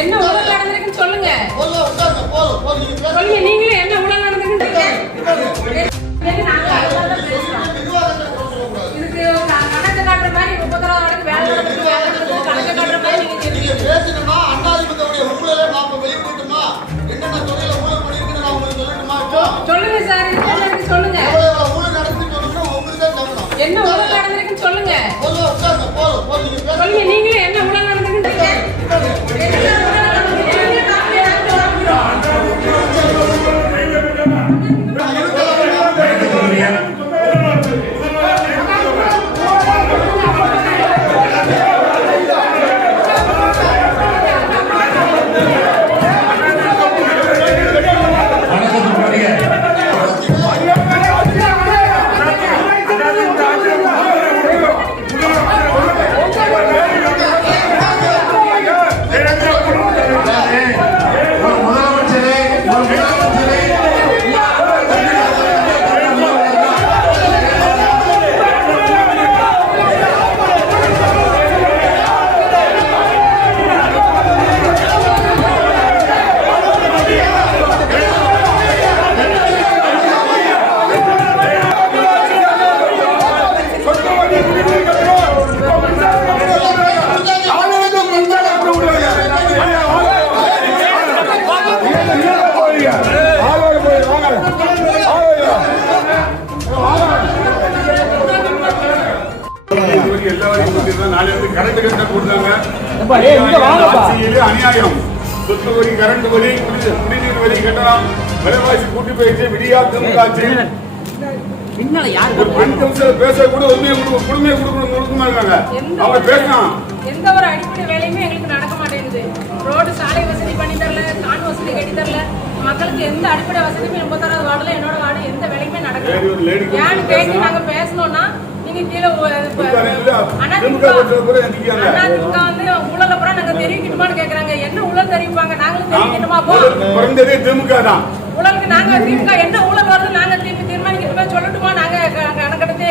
என்ன ஊழல் நடந்திருக்குன்னு சொல்லுங்க. சொல்லுங்க, நீங்களே என்ன ஊழல் நடந்திருக்குன்னு இதுக்கு கணக்கு காட்டுற மாதிரி 30 வடக்கு வேலை கணக்கு காட்டுற மாதிரி நீங்க பேசணுமா? அண்ணாதிமுகவுடைய ஊழலை நாம வெளிப்படுத்துமா? என்னென்ன துறையில ஊழல் பண்ணிருக்குன்னு நான் உங்களுக்கு சொல்லட்டுமா? சொல்லுங்க சார், இது சொல்லுங்க. ஊழல் நடந்து சொல்லணும்னா உங்களுக்கு தான் சொல்லணும். என்ன ஊழல் நடந்திருக்குன்னு சொல்லுங்க. சொல்லுங்க, நீங்களே என்ன ஊழல் நடந்திருக்குன்னு அநியாயம். சொத்து வரி, கரண்ட் வரி, குடிநீர் வரி கட்டலாம், விலைவாசி கூட்டி போயிடுச்சு. விடியா திமுக ஆட்சி. ஒரு பெண் கவுன்சிலர் பேச கூட குடுமையை கொடுக்கணும் இருக்காங்க. அவங்க பேசலாம். எந்த ஒரு அடிப்படை வேலையுமே எங்களுக்கு நடக்க மாட்டேங்குது. ரோடு சாலை வசதி பண்ணி தரல, கான் வசதி கட்டி தரல, மக்களுக்கு எந்த அடிப்படை வசதியுமே 30வது வார்டுல என்னோட வார்டு எந்த வேலையுமே நடக்கல. ஏன்னு கேட்டு நாங்க பேசணும்னா நீங்க கீழே அதிமுக வந்து ஊழல் அப்புறம் நாங்க தெரிவிக்கணுமான்னு கேக்குறாங்க. என்ன ஊழல் தெரிவிப்பாங்க? நாங்களும் தெரிவிக்கணுமா? திமுக தான் ஊழலுக்கு நாங்க திமுக என்ன ஊழல் வருது நாங்க தீர்மானிக்கணுமா சொல்லட்டுமா? நாங்க கணக்கெடுத்து